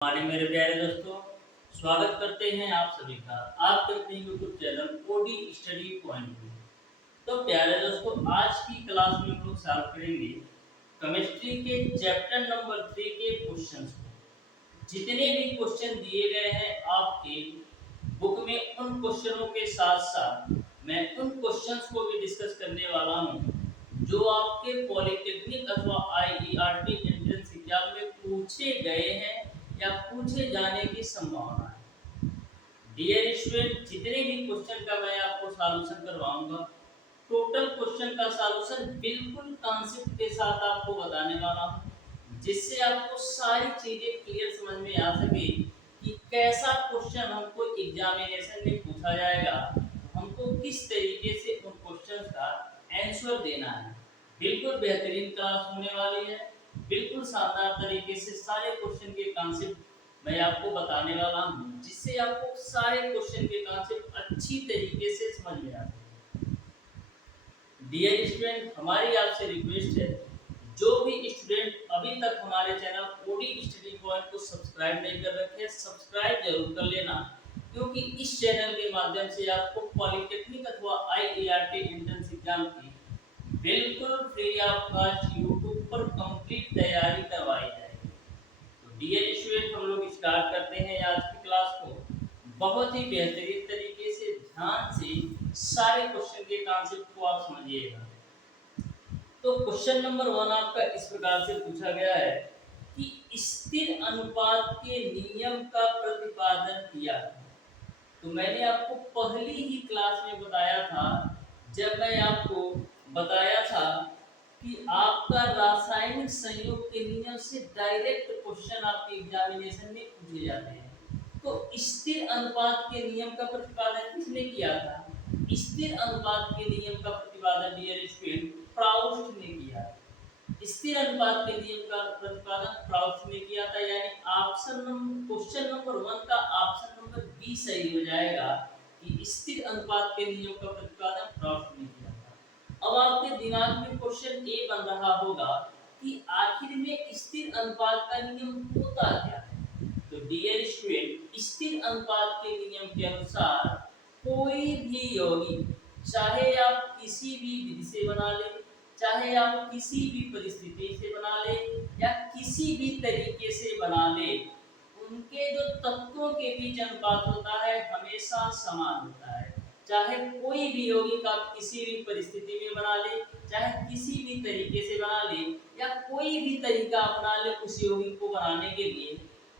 हमारे मेरे प्यारे दोस्तों, स्वागत करते हैं आप सभी का आपके अपने YouTube channel OD study point में। तो प्यारे दोस्तों, आज की क्लास में हम लोग सॉल्व करेंगे केमिस्ट्री के चैप्टर नंबर 3 के क्वेश्चंस को। जितने भी क्वेश्चन दिए गए हैं आपके बुक में, उन क्वेश्चनों के साथ साथ मैं उन क्वेश्चंस को भी डिस्कस करने वाला हूं जो आपके पॉलिटेक्निक अथवा आईईआरटी एंट्रेंस एग्जाम में पूछे गए हैं या पूछे जाने की संभावना है। डियर स्टूडेंट, जितने भी क्वेश्चन का मैं आपको सॉल्यूशन करवाऊंगा, टोटल क्वेश्चन का सॉल्यूशन बिल्कुल कॉन्सेप्ट के साथ आपको बताने वाला हूं, जिससे आपको सारी चीजें क्लियर समझ में आ सके कि कैसा क्वेश्चन हमको एग्जामिनेशन में पूछा जाएगा, हमको किस तरीके से उन क्वेश्चन का आंसर देना है। बिल्कुल बेहतरीन क्लास होने वाली है। बिल्कुल शानदार तरीके से सारे क्वेश्चन के कॉन्सेप्ट मैं आपको बताने वाला हूं, जिससे आपको सारे क्वेश्चन के कॉन्सेप्ट अच्छी तरीके से समझ में आ सके। डियर स्टूडेंट, हमारी आपसे रिक्वेस्ट है, जो भी स्टूडेंट अभी तक हमारे चैनल ओडी स्टडी पॉइंट को सब्सक्राइब नहीं कर रखे, सब्सक्राइब जरूर कर लेना, क्योंकि इस चैनल के माध्यम से आपको पॉलिटेक्निक अथवा आईईआरटी एंट्रेंस एग्जाम की बिल्कुल फ्री ऑफ कॉस्ट यूट्यूब पर कंप्लीट तैयारी करवाई जाएगी। तो डियर स्टूडेंट, हम लोग स्टार्ट करते हैं आज की क्लास को। बहुत ही बेहतरीन तरीके से ध्यान से सारे क्वेश्चन के कॉन्सेप्ट को आप समझिएगा। तो क्वेश्चन नंबर 1 आपका इस प्रकार से पूछा गया है कि स्थिर अनुपात के नियम का प्रतिपादन किया। तो मैंने आपको पहली ही क्लास में बताया था, जब मैं आपको बताया था कि आपका रासायनिक संयोग के नियम से डायरेक्ट क्वेश्चन आपके एग्जामिनेशन में पूछे जाते हैं। तो स्थिर अनुपात के नियम का प्रतिपादन किसने किया था? स्थिर अनुपात के नियम का प्रतिपादन डियर स्टूडेंट प्राउस्ट ने किया। स्थिर अनुपात के नियम का प्रतिपादन प्राउस्ट ने किया था, यानी ऑप्शन नंबर क्वेश्चन नंबर 1 का ऑप्शन नंबर बी सही हो जाएगा कि स्थिर अनुपात के नियम का प्रतिपादन प्राउस्ट ने किया था। अब आपके दिमाग में क्वेश्चन ए बन रहा होगा कि आखिर में स्थिर अनुपात का नियम होता क्या है? तो डियर स्टूडेंट, स्थिर अनुपात के नियम के अनुसार कोई भी यौगिक, चाहे आप किसी भी विधि से बना ले, चाहे आप किसी भी परिस्थिति से बना ले या किसी भी तरीके से बना ले, उनके जो तत्वों के बीच अनुपात होता है हमेशा समान होता है। चाहे कोई भी यौगिक आप किसी भी परिस्थिति में बना ले, चाहे किसी भी तरीके से बना ले या कोई भी तरीका अपना ले उस यौगिक को बनाने के लिए,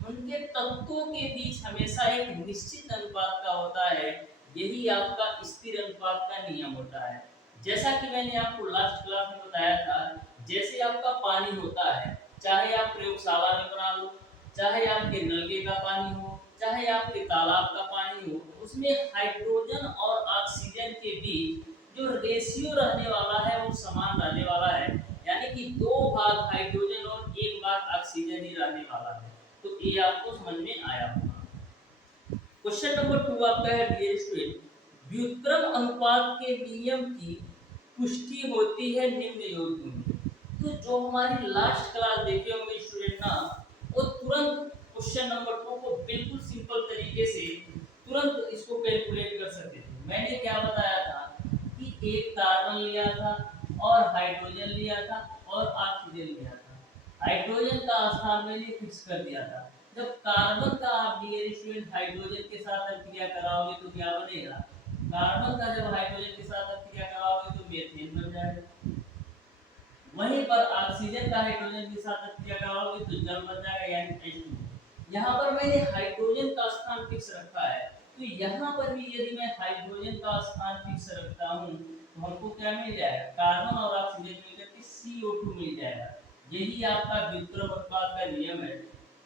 उनके तत्वों के बीच हमेशा एक निश्चित अनुपात का होता है। यही आपका स्थिर अनुपात का नियम होता है। जैसा कि मैंने आपको लास्ट क्लास में बताया था, जैसे आपका पानी होता है, चाहे आप प्रयोगशाला में बना लो, चाहे आपके नलके का पानी हो, चाहे आपके तालाब का पानी हो, उसमें हाइड्रोजन और ऑक्सीजन के बीच जो रेशियो रहने वाला है वो समान रहने वाला है, यानी कि 2 भाग हाइड्रोजन और 1 भाग ऑक्सीजन ही रहने वाला है। तो ये आपको समझ में आया होगा। क्वेश्चन नंबर 2 आपका है डियर स्टूडेंट, व्युत्क्रम अनुपात के नियम की पुष्टि होती है निम्न यौगिकों में। तो जो हमारी लास्ट क्लास देखे होंगे स्टूडेंट ना, वो तुरंत क्वेश्चन नंबर 2 को बिल्कुल सिंपल तरीके से तुरंत इसको कैलकुलेट कर सकते थे। मैंने क्या बताया था कि एक कार्बन लिया था और हाइड्रोजन लिया था और ऑक्सीजन लिया था। हाइड्रोजन का स्थान मैंने फिक्स कर दिया था। जब कार्बन का आप डियर स्टूडेंट हाइड्रोजन के साथ क्रिया कराओगे तो क्या बनेगा? कार्बन का जब हाइड्रोजन के साथ क्रिया कराओगे तो मीथेन बन जाएगा। वहीं पर ऑक्सीजन का हाइड्रोजन के साथ क्रिया कराओगे तो जल बन जाएगा, यानी H2। यहाँ पर मैंने हाइड्रोजन का स्थान फिक्स रखा है, तो यहाँ पर भी यदि मैं हाइड्रोजन का स्थान फिक्स रखता हूँ तो हमको क्या मिल जाएगा? कार्बन और ऑक्सीजन मिलकर के CO2 मिल जाएगा। यही आपका व्युत्क्रम अनुपात का नियम है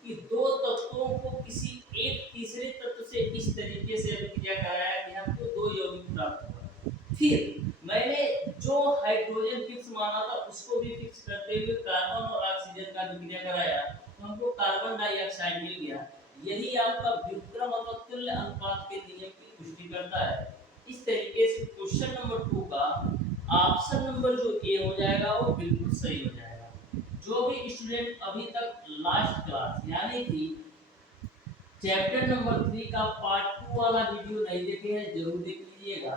कि दो तत्वों को किसी एक तीसरे तत्व से इस तरीके से अभिक्रिया कराया कि हमको 2 यौगिक प्राप्त हुआ। फिर मैंने जो हाइड्रोजन फिक्स माना था उसको भी फिक्स करते हुए कार्बन और ऑक्सीजन का अभिक्रिया कराया तो हमको कार्बन डाइऑक्साइड मिल गया। यही आपका व्युत्क्रम अथवा तुल्य अनुपात के नियम की पुष्टि करता है। इस तरीके से क्वेश्चन नंबर 2 का ऑप्शन नंबर जो ए हो जाएगा वो बिल्कुल सही हो जाएगा। जो भी स्टूडेंट अभी तक लास्ट क्लास यानी कि चैप्टर नंबर 3 का पार्ट 2 वाला वीडियो नहीं देखे हैं जरूर देख लीजिएगा,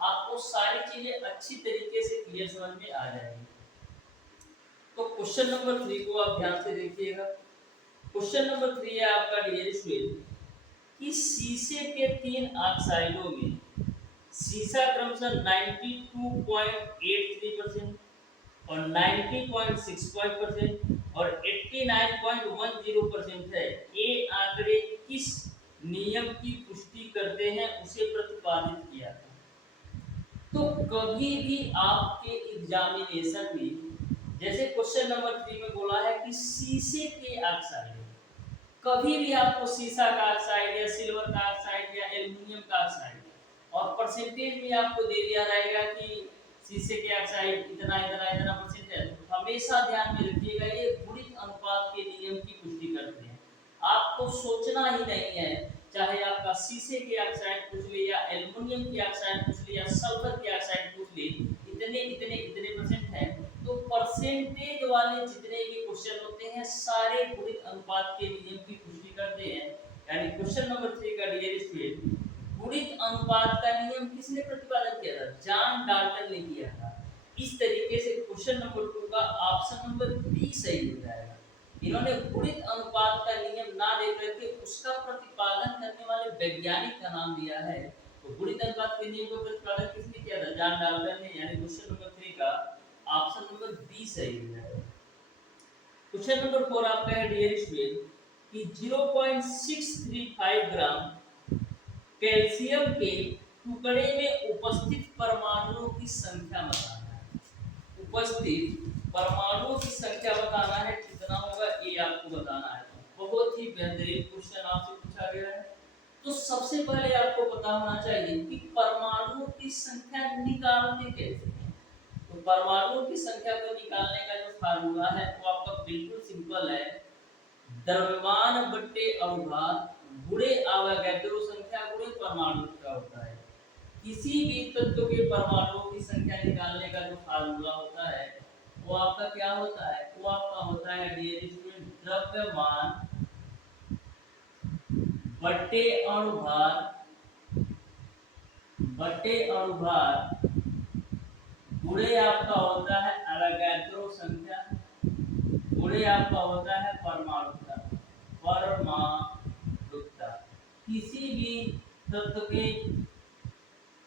आपको सारी चीजें अच्छी तरीके से क्लियर समझ में आ जाएगी। तो क्वेश्चन नंबर 3 को आप ध्यान से देखिएगा। क्वेश्चन नंबर 3 है आपका डियर स्टूडेंट कि शीशे के 3 ऑक्साइडों में शीशा क्रमशः 92.83% और 90.65% और 89.10% है। ये आंकड़े किस नियम की पुष्टि करते हैं उसे प्रतिपादित किया था। तो कभी भी आपके एग्जामिनेशन में जैसे क्वेश्चन नंबर 3 में बोला है कि शीशे के ऑक्साइड, कभी भी आपको शीशा का ऑक्साइड या सिल्वर का ऑक्साइड या एल्युमिनियम का ऑक्साइड और परसेंटेज भी आपको दे दिया रहेगा कि शीशे के ऑक्साइड इतना इतना इतना परसेंट है, तो हमेशा ध्यान में रखिएगा ये गुणित अनुपात के नियम की पुष्टि करते हैं। आपको सोचना ही नहीं है, चाहे आपका शीशे के ऑक्साइड पूछ ले या एल्युमिनियम के ऑक्साइड पूछ ले या सल्फर के ऑक्साइड पूछ ले, इतने इतने इतने परसेंट है। तो परसेंटेज वाले जितने भी क्वेश्चन होते हैं सारे गुणित अनुपात के नियम की पुष्टि करते हैं। यानी क्वेश्चन नंबर 3 का डियर स्टूडेंट गुणित अनुपात का नियम किसने प्रतिपादन किया था? जॉन डाल्टन ने किया था। इस तरीके से क्वेश्चन नंबर 2 का ऑप्शन नंबर बी सही हो जाएगा। इन्होंने गुणित अनुपात का नियम ना दे करके उसका प्रतिपादन करने वाले वैज्ञानिक का नाम दिया है। तो गुणित अनुपात के नियम का प्रतिपादन किसने किया था? जॉन डाल्टन ने। यानी क्वेश्चन नंबर 3 का ऑप्शन नंबर बी सही हो जाएगा। क्वेश्चन नंबर 4 आपका है डियर स्टूडेंट कि 0.635 ग्राम कैल्शियम के टुकड़े में उपस्थित परमाणुओं की संख्या बताना है। उपस्थित परमाणुओं की संख्या बताना है, कितना होगा ये आपको बताना है। बहुत ही बेहतरीन क्वेश्चन आपसे पूछा गया है। तो सबसे पहले आपको पता होना चाहिए कि परमाणुओं की संख्या निकालते कैसे हैं। तो परमाणुओं की संख्या को निकालने का जो फार्मूला है वो आपका बिल्कुल सिंपल है, द्रव्यमान बट्टे अणुभार गुणे अवोगाद्रो संख्या गुणे परमाणु का होता है। किसी भी तत्व के परमाणुओं की संख्या निकालने का जो फार्मूला होता है वो आपका क्या होता है? वो आपका होता है डियर स्टूडेंट द्रव्यमान बट्टे अणुभार गुणे आपका होता है अवोगाद्रो संख्या गुणे आपका होता है परमाणुता। किसी भी तत्व के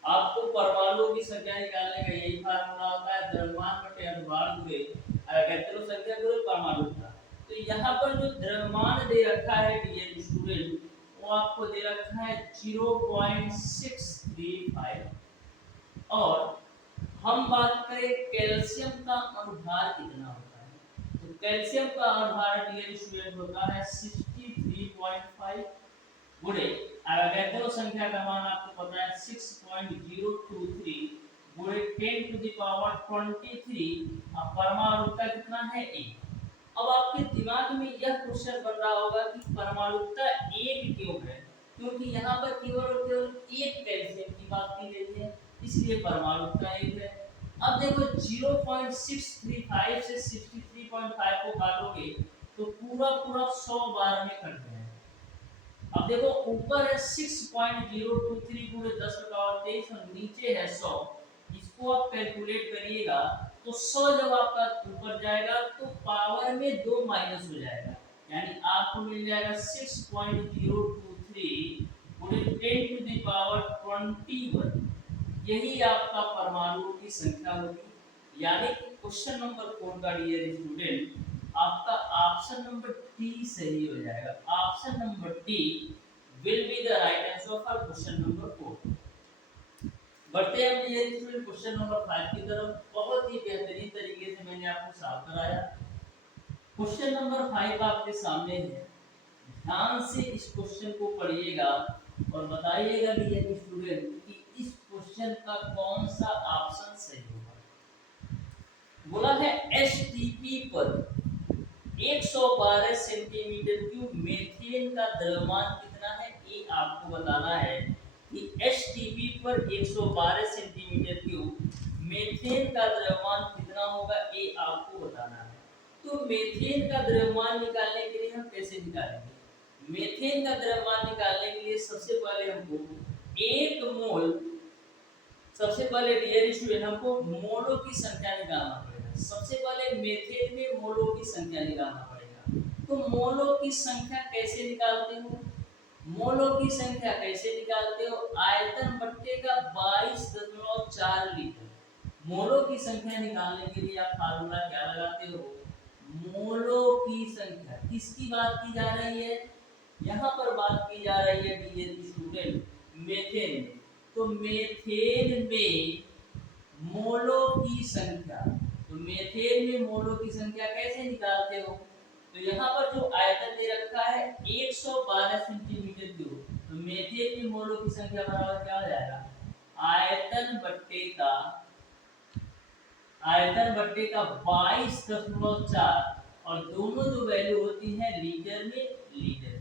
आपको परमाणुओं की संख्या निकालने का यही फार्मूला होता है, द्रव्यमान बटे अणुभार गुणे अवोगाद्रो संख्या गुणे परमाणुता। तो यहाँ पर जो द्रव्यमान दे रखा है डियर स्टूडेंट वो आपको दे रखा है 0.635 और हम बात करें कैल्शियम का अनुभार कितना होता है। तो कैल्शियम का अनुभार डियर स्टूडेंट होता है 63.5 गुणे अवोगाद्रो संख्या का मान आपको पता है 6.023 गुणे 10⁻23 और परमाणुता कितना है 1। अब आपके दिमाग में यह क्वेश्चन बन रहा होगा कि परमाणुता 1 क्यों है? क्योंकि यहाँ पर केवल और केवल एक कैल्शियम की बात की गई है, इसलिए परमाणुता 1 है। अब देखो 0.635 से 63.5 को काटोगे तो पूरा पूरा 100 बार में कट जाएगा। अब देखो ऊपर है 6.023 गुणे 10⁻23 और नीचे है 100। इसको आप कैलकुलेट करिएगा तो 100 जब आपका ऊपर जाएगा तो पावर में 2 माइनस हो जाएगा, यानी आपको मिल जाएगा 6.023 गुणे 10⁻21। यही आपका परमाणुओं की संख्या होगी। यानी कि क्वेश्चन नंबर 4 का डियर स्टूडेंट आपका ऑप्शन नंबर डी सही हो जाएगा। Option number D will be the right answer for question number 4। बढ़ते हैं डियर स्टूडेंट क्वेश्चन नंबर 5 की तरफ। बहुत ही बेहतरीन तरीके से मैंने आपको साफ कराया। क्वेश्चन नंबर 5 आपके सामने है, ध्यान से इस क्वेश्चन को पढ़िएगा और बताइएगा डियर स्टूडेंट कि इस क्वेश्चन का कौन सा ऑप्शन सही होगा। बोला है एसटीपी पर 112 सेंटीमीटर क्यूब मीथेन का द्रव्यमान कितना है ये आपको बताना है कि एसटीपी पर 112 सेंटीमीटर क्यूब मीथेन का द्रव्यमान कितना होगा ये आपको बताना है। तो मीथेन का द्रव्यमान निकालने के लिए हम कैसे निकालेंगे? मीथेन का द्रव्यमान निकालने के लिए सबसे पहले हमको एक मोल, सबसे पहले डियर स्टूडेंट हमको मोलों की संख्या निकालना पड़ेगा। सबसे पहले मीथेन में मोलों की संख्या निकालना पड़ेगा। तो मोलों की संख्या कैसे निकालते हो? मोलों की संख्या कैसे निकालते हो? आयतन बट्टे का 22.4 लीटर। मोलों की संख्या निकालने के लिए आप फार्मूला क्या लगाते हो? मोलों की संख्या। किसकी बात की जा रही है? यहाँ पर बात की जा रही है डियर स्टूडेंट मीथेन में। तो मीथेन में मोलों की संख्या, तो मीथेन में मोलों की संख्या कैसे निकालते हो? तो यहाँ पर जो आयतन दे रखा है 112 सेंटीमीटर क्यूब, तो मीथेन में मोलों की संख्या बराबर क्या हो जाएगा? आयतन बट्टे का 22.4 और दोनों जो वैल्यू होती है लीटर में, ठीक है।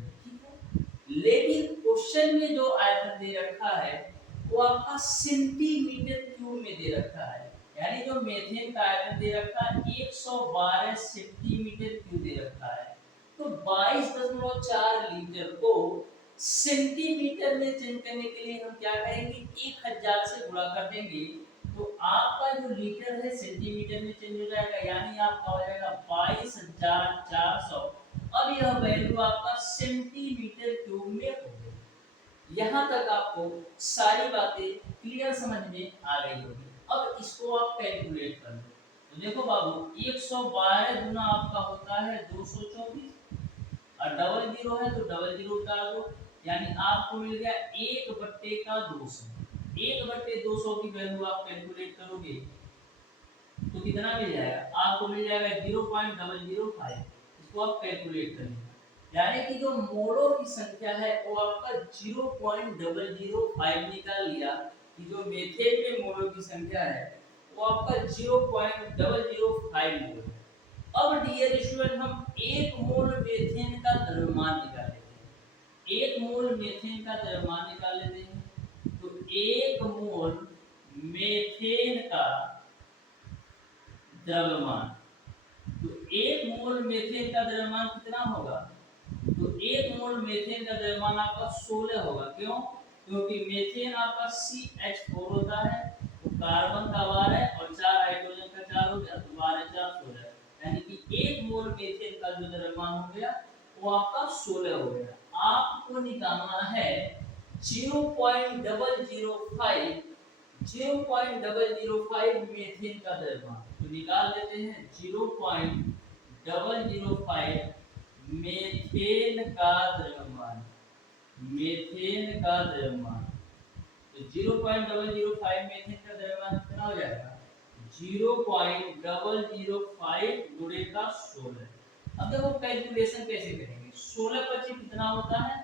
लेकिन क्वेश्चन में जो आयतन दे रखा है वो आपका सेंटीमीटर क्यूब में दे रखा है, यानी जो मीथेन का आयतन दे रखा है 112 सेंटीमीटर क्यूब दे रखा है। तो 22.4 लीटर को सेंटीमीटर में चेंज करने के लिए हम क्या करेंगे? 1000 से गुणा कर देंगे, तो आपका जो लीटर है सेंटीमीटर में चेंज हो जाएगा, यानी आपका हो जाएगा 22,400। अब यह वैल्यू आपका सेंटीमीटर क्यूब में हो गई। यहाँ तक आपको सारी बातें क्लियर समझ में आ गई होगी। अब इसको आप कैलकुलेट कर लो। तो देखो बाबू 112 गुना आपका होता है 224 और डबल जीरो है तो डबल जीरो उतार दो, यानी आपको मिल गया 1/200। 1/200 की वैल्यू आप कैलकुलेट करोगे तो कितना मिल जाएगा? आपको मिल जाएगा 0.005। इसको आप कैलकुलेट करेंगे, यानी कि जो मोलों की संख्या है वो आपका 0.005 निकाल लिया कि जो मीथेन में मोलों की संख्या है वो आपका 0.005 मोल है। अब डियर स्टूडेंट हम एक मोल मीथेन का द्रव्यमान निकाल लेते हैं। एक मोल मीथेन का द्रव्यमान निकाल लेते हैं। तो एक मोल मीथेन का द्रव्यमान, तो एक मोल मीथेन का द्रव्यमान कितना होगा? तो एक मोल मीथेन का द्रव्यमान आपका 16 होगा। क्यों? क्योंकि मीथेन आपका CH4 होता है, तो कार्बन का 12 है और 4 हाइड्रोजन का 4 हो गया, तो 12 4 16, यानी कि एक मोल मीथेन का जो द्रव्यमान हो गया वो आपका 16 हो गया। आपको निकालना है 0.005 मीथेन का द्रव्यमान। तो निकाल लेते हैं 0.005 मीथेन का द्रव्यमान। मीथेन का द्रव्यमान, तो 0.005 मीथेन का द्रव्यमान कितना हो जाएगा? 0.005 गुणे का 16। अब देखो कैलकुलेशन कैसे करेंगे? 16 पचे कितना होता है?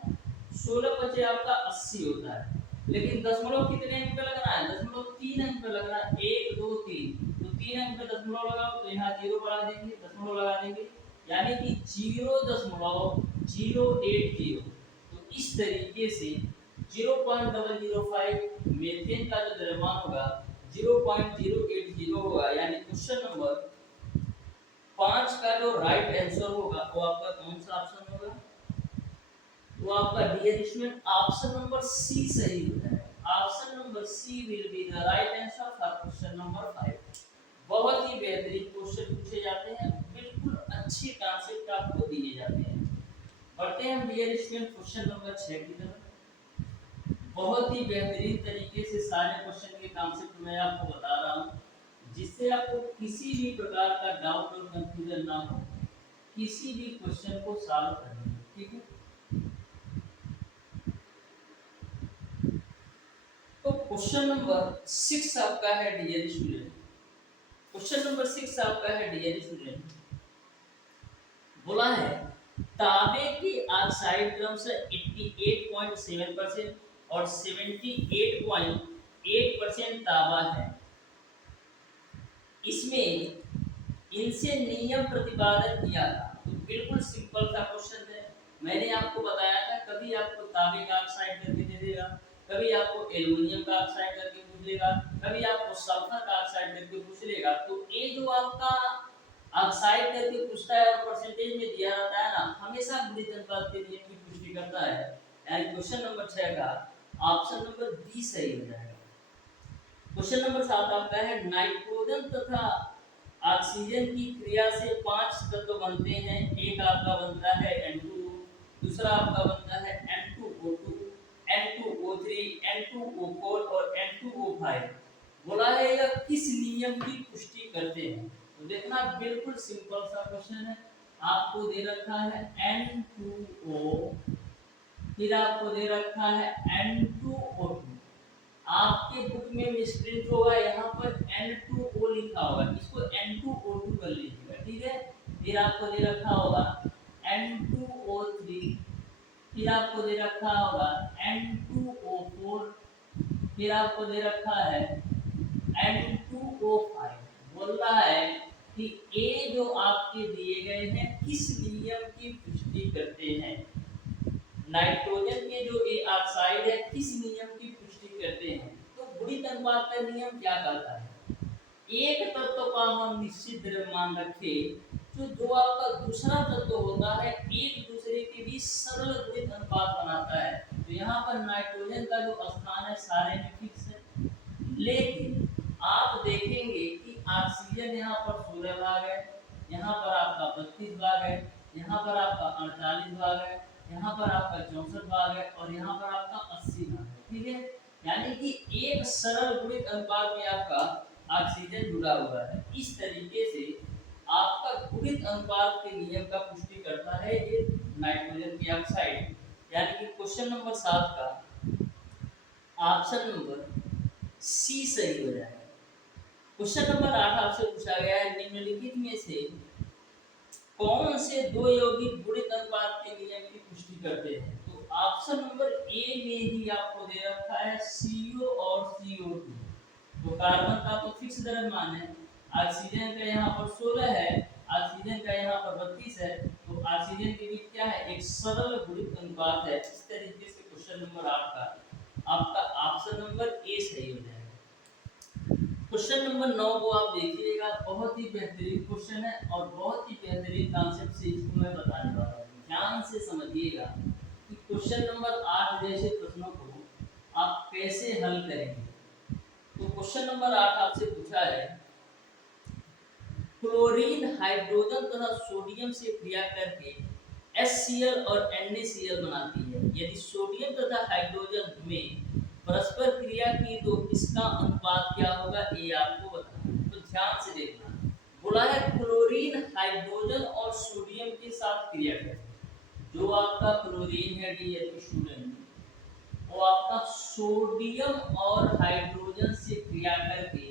16 पचे आपका 80 होता है, लेकिन दशमलव कितने अंक पे लगना है? दशमलव 3 अंक पे लगना है। 1 2 3, तो 3 अंक पे दशमलव लगाओ तो यहाँ 0 बढ़ा देंगे, दशमलव लगा देंगे, यानी कि 0.080। तो इस तरीके से 0.005 मीथेन का जो द्रव्यमान होगा 0.080 होगा, यानी क्वेश्चन नंबर 5 का जो राइट आंसर होगा वो आपका कौन सा ऑप्शन होगा? वो आपका dear student option number C सही हो जाएगा। Option number C will be the right answer for question number 5। बहुत ही बेहतरीन क्वेश्चन पूछे जाते हैं, बिल्कुल अच्छे कॉन्सेप्ट आपको दिए जाते हैं। बढ़ते हैं हम डियर स्टूडेंट क्वेश्चन नंबर 6 की तरफ। बहुत ही बेहतरीन तरीके से सारे क्वेश्चन के कॉन्सेप्ट मैं आपको बता रहा हूँ, जिससे आपको किसी भी प्रकार का डाउट और कंफ्यूजन ना हो किसी भी क्वेश्चन को सॉल्व करने में। ठीक है, तो क्वेश्चन नंबर 6 आपका है डियर स्टूडेंट। क्वेश्चन नंबर 6 आपका है डियर स्टूडेंट। बोला है तांबे की ऑक्साइड क्रमश 88.7% और 78.8% तांबा है। इसमें इनसे नियम प्रतिपादन किया था। तो बिल्कुल सिंपल सा क्वेश्चन है। मैंने आपको बताया था कभी आपको तांबे का ऑक्साइड करके दे देगा, कभी आपको एल्युमिनियम का ऑक्साइड करके पूछ लेगा, कभी आपको सल्फर का ऑक्साइड करके पूछ लेगा। तो ये जो आपका ऑक्साइड करके पूछता है और परसेंटेज में दिया जाता है ना, हमेशा गुणित अनुपात के नियम की पुष्टि पुष्टि करता है, यानी क्वेश्चन नंबर 6 का ऑप्शन नंबर बी सही हो जाएगा। क्वेश्चन नंबर 7 आपका है नाइट्रोजन तथा ऑक्सीजन की क्रिया से 5 तत्व बनते हैं। एक आपका बनता है N2, दूसरा आपका बनता है N2O2, N2O3, N2O4 और N2O5। बोला है यह किस नियम की पुष्टि करते हैं? तो देखना बिल्कुल सिंपल सा क्वेश्चन है। आपको दे रखा है N2O, फिर आपको दे रखा है N2O2। आपके बुक में मिसप्रिंट होगा, यहाँ पर N2O लिखा होगा, इसको N2O2 कर लीजिएगा, ठीक है। फिर आपको दे रखा होगा N2O3, फिर आपको दे रखा होगा N2O4, फिर आपको दे रखा है N2O5। बोल रहा है कि ये जो आपके दिए गए हैं किस नियम की पुष्टि करते हैं? नाइट्रोजन के जो ए ऑक्साइड है किस नियम की पुष्टि करते हैं? तो गुणित अनुपात का नियम क्या कहता है? एक तत्व का हम निश्चित द्रव्यमान रखें तो जो आपका दूसरा तत्व होता है एक दूसरे के बीच सरल गुणित अनुपात बनाता है। तो यहाँ पर नाइट्रोजन का जो स्थान है सारे में फिक्स है, लेकिन आप देखेंगे कि ऑक्सीजन यहाँ पर 16 भाग है, यहाँ पर आपका 32 भाग है, यहाँ पर आपका 48 भाग है, यहाँ पर आपका 64 भाग है और यहाँ पर आपका 80 भाग है, ठीक है। यानी कि एक सरल गुणित अनुपात में आपका ऑक्सीजन जुड़ा हुआ है। इस तरीके से आपका गुणित अनुपात के नियम का पुष्टि करता है ये नाइट्रोजन की ऑक्साइड। यानी कि क्वेश्चन नंबर 7 का ऑप्शन नंबर सी सही हो जाएगा। क्वेश्चन नंबर 8 आपसे पूछा गया है निम्नलिखित में से कौन से दो यौगिक गुणित अनुपात के नियम की पुष्टि करते हैं? तो ऑप्शन नंबर ए में ही आपको दे रखा है CO और CO2। तो कार्बन का तो फिक्स द्रव्यमान है, ऑक्सीजन का यहाँ पर 16 है, ऑक्सीजन का यहाँ पर 32 है, तो ऑक्सीजन के बीच क्या है? एक सरल गुणित अनुपात है। इस तरीके से क्वेश्चन नंबर 8 का आपका ऑप्शन नंबर ए सही हो जाएगा। क्वेश्चन नंबर 9 को आप देखिएगा, बहुत ही बेहतरीन क्वेश्चन है और बहुत ही बेहतरीन कॉन्सेप्ट से इसको मैं बताने वाला हूँ। ध्यान से समझिएगा कि क्वेश्चन नंबर 8 जैसे प्रश्नों को आप कैसे हल करेंगे। तो क्वेश्चन नंबर 8 आपसे पूछा है क्लोरीन हाइड्रोजन तथा सोडियम से क्रिया करके HCl और NaCl बनाती है। यदि सोडियम तथा हाइड्रोजन में परस्पर क्रिया की तो इसका अनुपात क्या होगा, ये आपको बताना है। तो ध्यान से देखना, बोला है क्लोरीन हाइड्रोजन और सोडियम के साथ क्रिया करे। जो आपका क्लोरीन है डियर स्टूडेंट, वो आपका सोडियम और हाइड्रोजन से क्रिया करके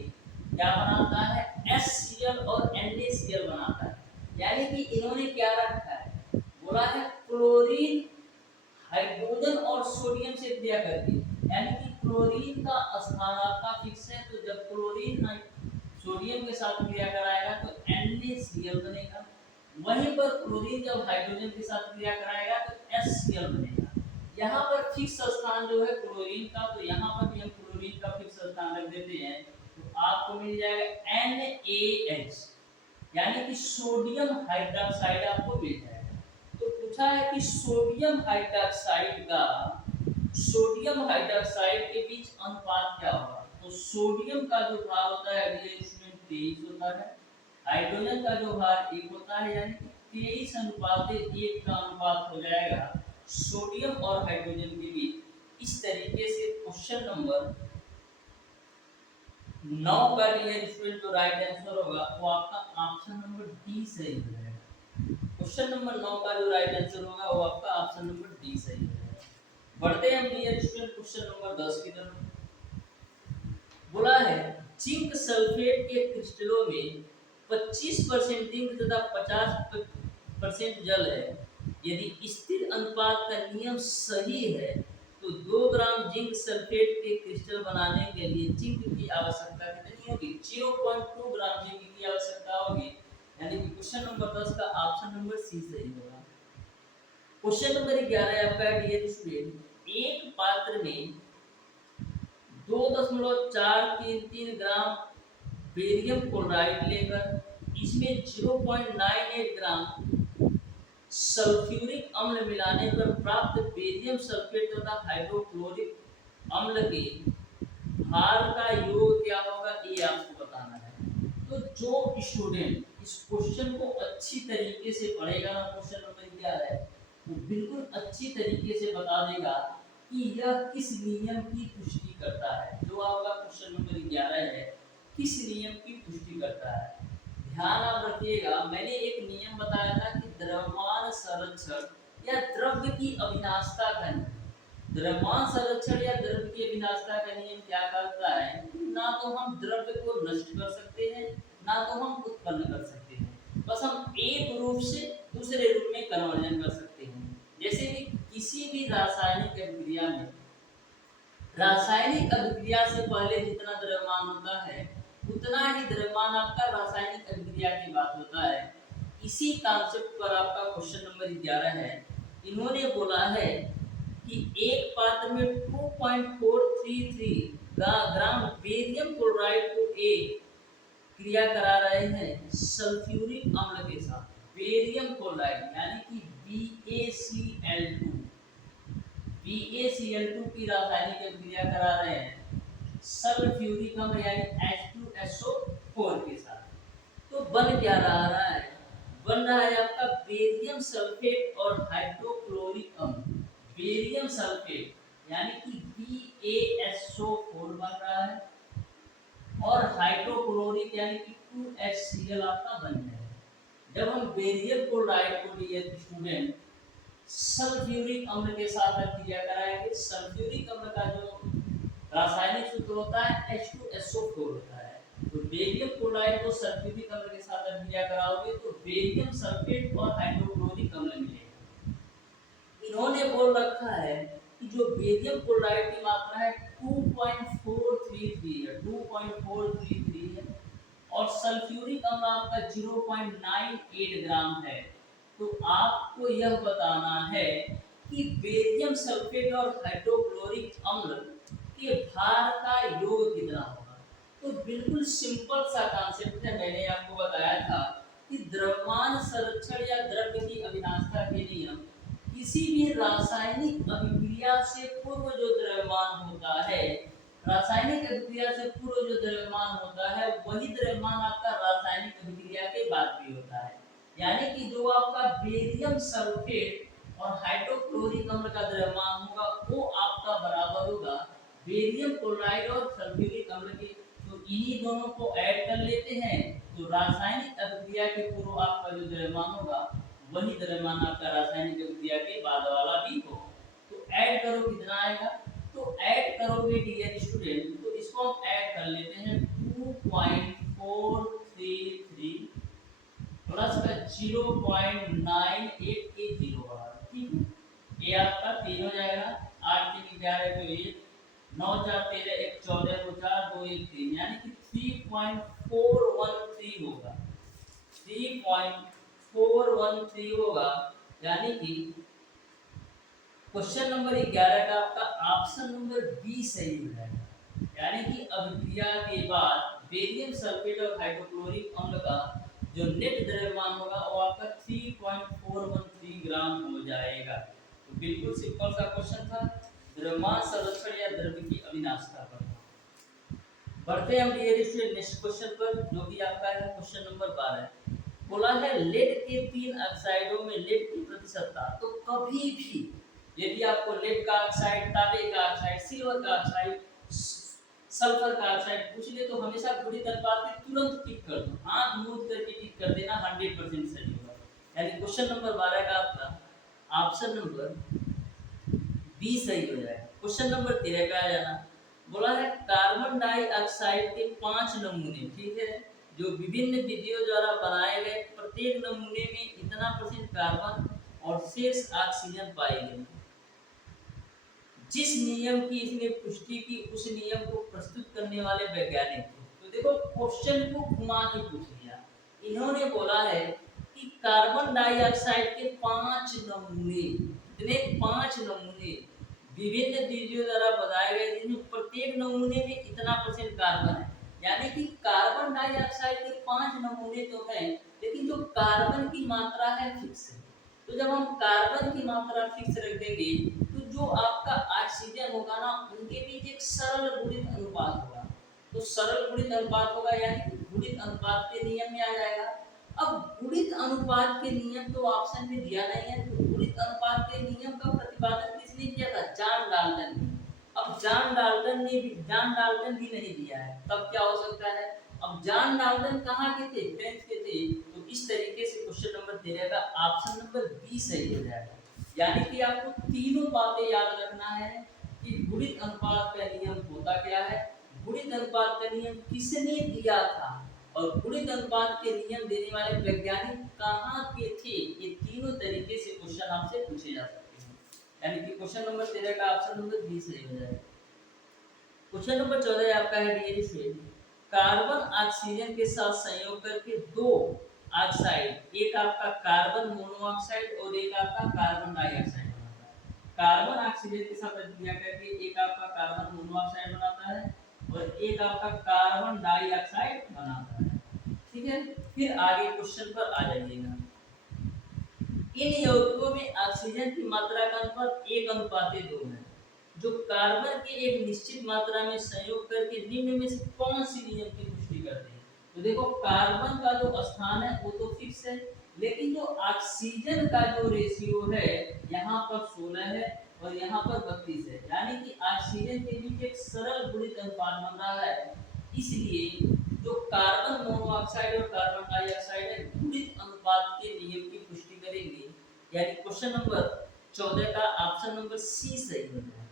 क्या बनाता है? HCl और NaCl बनाता है। यानी कि इन्होंने क्या रखा है? बोला है क्लोरीन हाइड्रोजन और सोडियम से क्रिया करके, यानी कि क्लोरीन का स्थान आपका फिक्स है, तो जब क्लोरीन सोडियम के साथ क्रिया कराएगा तो NaCl बनेगा। वहीं पर क्लोरीन जब हाइड्रोजन के साथ क्रिया कराएगा तो HCl बनेगा। यहाँ पर फिक्स स्थान जो है क्लोरीन का, तो यहाँ पर भी हम क्लोरीन का फिक्स स्थान रख देते हैं, तो आपको मिल जाएगा NaH, यानी कि सोडियम हाइड्रोक्साइड आपको मिल जाएगा। तो पूछा है कि सोडियम हाइड्रोक्साइड के बीच अनुपात क्या होगा? तो सोडियम का जो भार होता है 23 होता है, हाइड्रोजन का जो भार 1 होता है, यानी कि 23:1 का अनुपात हो जाएगा सोडियम और हाइड्रोजन के बीच। इस तरीके से क्वेश्चन नंबर 9 का डियर स्टूडेंट जो राइट आंसर होगा वो आपका ऑप्शन नंबर डी सही हो जाएगा। क्वेश्चन नंबर 9 का जो राइट आंसर होगा वो आपका ऑप्शन नंबर डी सही हो जाएगा। बढ़ते हैं हम डियर स्टूडेंट क्वेश्चन नंबर 10 की तरफ। बोला है जिंक सल्फेट के क्रिस्टलों में 25% जिंक तथा 50% जल है। यदि स्थिर अनुपात का नियम सही है तो 2 ग्राम जिंक सल्फेट के क्रिस्टल बनाने के लिए जिंक की आवश्यकता कितनी होगी? 0.2 ग्राम जिंक की आवश्यकता होगी। यानी कि क्वेश्चन नंबर 10 का ऑप्शन नंबर सी सही होगा। क्वेश्चन नंबर 11 आपका डियर स्टूडेंट, एक पात्र में 2.433 ग्राम बेरियम क्लोराइड लेकर इसमें 0.98 ग्राम सल्फ्यूरिक अम्ल मिलाने पर प्राप्त बेरियम सल्फेट तथा हाइड्रोक्लोरिक अम्ल के भार का योग क्या होगा, ये आपको बताना है। तो जो स्टूडेंट इस क्वेश्चन को अच्छी तरीके से पढ़ेगा ना, क्वेश्चन नंबर क्या है, वो बिल्कुल अच्छी तरीके से बता देगा कि यह किस नियम की पुष्टि करता है। जो आपका क्वेश्चन नंबर 11 है, किस नियम की पुष्टि करता है। ध्यान आप रखिएगा, मैंने एक नियम बताया था कि द्रव्यमान संरक्षण या द्रव्य की अविनाशता का नियम। द्रव्यमान संरक्षण या द्रव्य की विनाशता का नियम क्या करता है, ना तो हम द्रव्य को नष्ट कर सकते हैं, ना तो हम उत्पन्न कर सकते हैं, बस हम एक रूप से दूसरे रूप में कन्वर्जन कर सकते हैं। जैसे कि किसी भी रासायनिक अभिक्रिया में, रासायनिक अभिक्रिया से पहले जितना द्रव्यमान होता है उतना ही द्रव्यमान आपका रासायनिक अभिक्रिया के बाद होता है। इसी कॉन्सेप्ट पर आपका क्वेश्चन नंबर 11 है। इन्होंने बोला है कि एक पात्र में 2.433 ग्राम बेरियम क्लोराइड को एक क्रिया करा रहे हैं सल्फ्यूरिक अम्ल के साथ। बेरियम क्लोराइड यानी कि BaCl2 की रासायनिक अभिक्रिया करा रहे हैं सल्फ्यूरिक अम्ल यानी H2SO4 के साथ। तो बन क्या रहा है, बन रहा है आपका बेरियम सल्फेट और हाइड्रोक्लोरिक अम्ल। बेरियम सल्फेट यानी कि BaSO4 बन रहा है और हाइड्रोक्लोरिक यानी कि 2HCl आपका बन जाएगा। जब हम बेरियम क्लोराइड को लिए स्टूडेंट सल्फ्यूरिक अम्ल के साथ क्रिया कराएंगे, सल्फ्यूरिक अम्ल का जो रासायनिक सूत्र होता है H2SO4 होता है। तो बेरियम क्लोराइड को सल्फ्यूरिक अम्ल के साथ क्रिया कराओगे तो बेरियम सल्फेट और हाइड्रोक्लोरिक अम्ल मिलेगा। इन्होंने बोल रखा है कि जो बेरियम क्लोराइड की मात्रा है 2.433 है, 2.433 है और सल्फ्यूरिक अम्ल आपका 0.98 ग्राम है। तो आपको यह बताना है कि बेरियम सल्फेट और हाइड्रोक्लोरिक अम्ल के भार का योग कितना होगा। तो बिल्कुल सिंपल सा कॉन्सेप्ट है, मैंने आपको बताया था कि द्रव्यमान संरक्षण या द्रव्य की अविनाशता के नियम किसी भी रासायनिक अभिक्रिया से पूर्व जो द्रव्यमान होता है, रासायनिक अभिक्रिया से पूर्व जो द्रव्यमान होता है वही द्रव्यमान आपका रासायनिक अभिक्रिया के बाद भी होता है। यानी कि जो आपका बेरियम सल्फेट और हाइड्रोक्लोरिक अम्ल का द्रव्यमान होगा वो आपका बराबर होगा बेरियम क्लोराइड और सल्फ्यूरिक अम्ल के। तो इन्हीं दोनों को ऐड कर लेते हैं तो रासायनिक अभिक्रिया के पूर्व आपका जो द्रव्यमान होगा वही द्रव्यमान आपका रासायनिक अभिक्रिया के बाद वाला भी होगा। तो ऐड करो कितना आएगा, तो ऐड करोगे डियर स्टूडेंट तो इसको हम ऐड कर लेते हैं 2.433 प्लस का 0.9880 होगा। ठीक है, ये आपका 3 हो जाएगा, 8 3 11 तो 1 9 4 13 1 14 को 4 2 1 3 यानी कि 3.413 होगा, 3.413 होगा। यानी कि क्वेश्चन नंबर 11 का आपका ऑप्शन नंबर बी सही हो जाएगा। यानी कि अभिक्रिया के बाद बेरियम सल्फेट और हाइड्रोक्लोरिक अम्ल का जो नेट द्रव्यमान होगा वो आपका 3.413 ग्राम हो जाएगा। तो बिल्कुल सिंपल सा क्वेश्चन था, द्रव्यमान संरक्षण या द्रव्य की अविनाशता पर। बढ़ते हैं हम डियर स्टूडेंट नेक्स्ट क्वेश्चन पर, जो कि आपका है क्वेश्चन नंबर 12। बोला है लेड के 3 ऑक्साइडों में लेड की प्रतिशतता। तो कभी भी यदि आपको लेड का ऑक्साइड, तांबे का ऑक्साइड, सिल्वर का ऑक्साइड, सल्फर का ऑक्साइड पूछ ले तो हमेशा बुरी तरह तुरंत टिक कर दो, आंख मूंद करके टिक कर देना, 100% सही होगा। यानी क्वेश्चन नंबर 12 का आपका ऑप्शन नंबर बी सही हो जाएगा। क्वेश्चन नंबर 13 पे आ जाना। बोला है कार्बन डाइऑक्साइड के 5 नमूने, ठीक है, जो विभिन्न विधियों द्वारा बनाए गए, प्रत्येक नमूने में इतना % कार्बन और शेष ऑक्सीजन पाई गई। जिस नियम की इसने पुष्टि की उस नियम को प्रस्तुत करने वाले वैज्ञानिक। तो देखो क्वेश्चन को घुमा के पूछ लिया। इन्होंने बोला है कि कार्बन डाइऑक्साइड के 5 नमूने, इतने 5 नमूने विभिन्न विधियों द्वारा बताए गए जिनमें प्रत्येक नमूने में इतना % कार्बन है। यानी कि कार्बन डाइऑक्साइड के 5 नमूने तो हैं लेकिन जो कार्बन की मात्रा है फिक्स है। तो जब हम कार्बन की मात्रा फिक्स रख देंगे तो जो आपका ऑक्सीजन होगा ना उनके बीच एक सरल गुणित अनुपात होगा। तो सरल गुणित अनुपात होगा यानी कि गुणित अनुपात के नियम में आ जाएगा। अब गुणित अनुपात के नियम तो ऑप्शन में दिया नहीं है, तो गुणित अनुपात के नियम का प्रतिपादन किसने किया था? जॉन डाल्टन ने। अब जॉन डाल्टन भी नहीं दिया है, तब क्या हो सकता है? अब जॉन डाल्टन कहाँ के थे? फ्रेंच के थे। तो इस तरीके से क्वेश्चन नंबर 13 का ऑप्शन नंबर बी सही हो जाएगा। यानी कि आपको तीनों बातें याद रखना है कि गुणित अनुपात का नियम होता क्या है, गुणित अनुपात का नियम किसने दिया था, और गुणित अनुपात के नियम देने वाले वैज्ञानिक कहाँ के थे। ये तीनों तरीके से क्वेश्चन आपसे पूछे जा सकते हैं। यानी कि क्वेश्चन नंबर 13 का ऑप्शन नंबर बी सही हो जाएगा। क्वेश्चन नंबर 14 आपका है डियर स्टूडेंट, कार्बन ऑक्सीजन के साथ संयोग करके दो ऑक्साइड, एक आपका कार्बन मोनोऑक्साइड और एक आपका कार्बन डाइऑक्साइड बनाता है। कार्बन ऑक्सीजन के साथ प्रतिक्रिया करके एक आपका कार्बन मोनोऑक्साइड बनाता है और एक आपका कार्बन डाइऑक्साइड बनाता है। ठीक है, फिर आगे क्वेश्चन पर आ जाइएगा। इन यौगिकों में ऑक्सीजन की मात्रा का अनुपात 1:2 है, जो कार्बन के एक निश्चित मात्रा में संयोग करके निम्न में से कौन सी नियम की पुष्टि करते हैं? तो देखो कार्बन का जो स्थान है वो तो फिक्स है, लेकिन जो ऑक्सीजन का जो रेशियो है यहाँ पर 16 है और यहाँ पर 32 है, यानी कि ऑक्सीजन के बीच एक सरल गुणित अनुपात बन रहा है। इसलिए जो कार्बन मोनोऑक्साइड और कार्बन डाइऑक्साइड है गुणित अनुपात के नियम की पुष्टि करेंगे। यानी क्वेश्चन नंबर 14 का ऑप्शन नंबर सी सही हो जाएगा।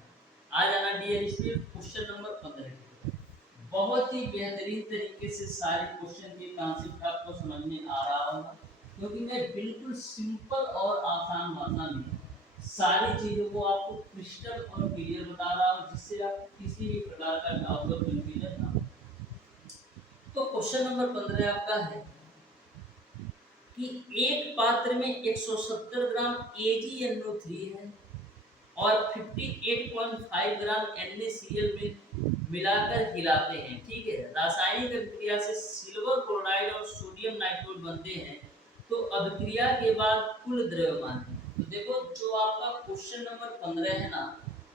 आ जाना डियर स्टूडेंट क्वेश्चन नंबर 15 की। बहुत ही बेहतरीन तरीके से सारे क्वेश्चन के कॉन्सेप्ट आपको समझ में आ रहा होगा, क्योंकि मैं बिल्कुल सिंपल और आसान भाषा में सारी चीजों को आपको क्रिस्टल और क्लियर बता रहा हूँ, जिससे आप किसी भी प्रकार का डाउट और कंफ्यूजन ना हो। तो क्वेश्चन नंबर 15 आपका है कि एक पात्र में 170 ग्राम AgNO3 है और 58.5 ग्राम NaCl में मिलाकर हिलाते हैं। ठीक है, रासायनिक अभिक्रिया से सिल्वर क्लोराइड और सोडियम नाइट्रोट बनते हैं, तो अभिक्रिया के बाद कुल द्रव्यमान। तो देखो जो आपका क्वेश्चन नंबर 15 है ना,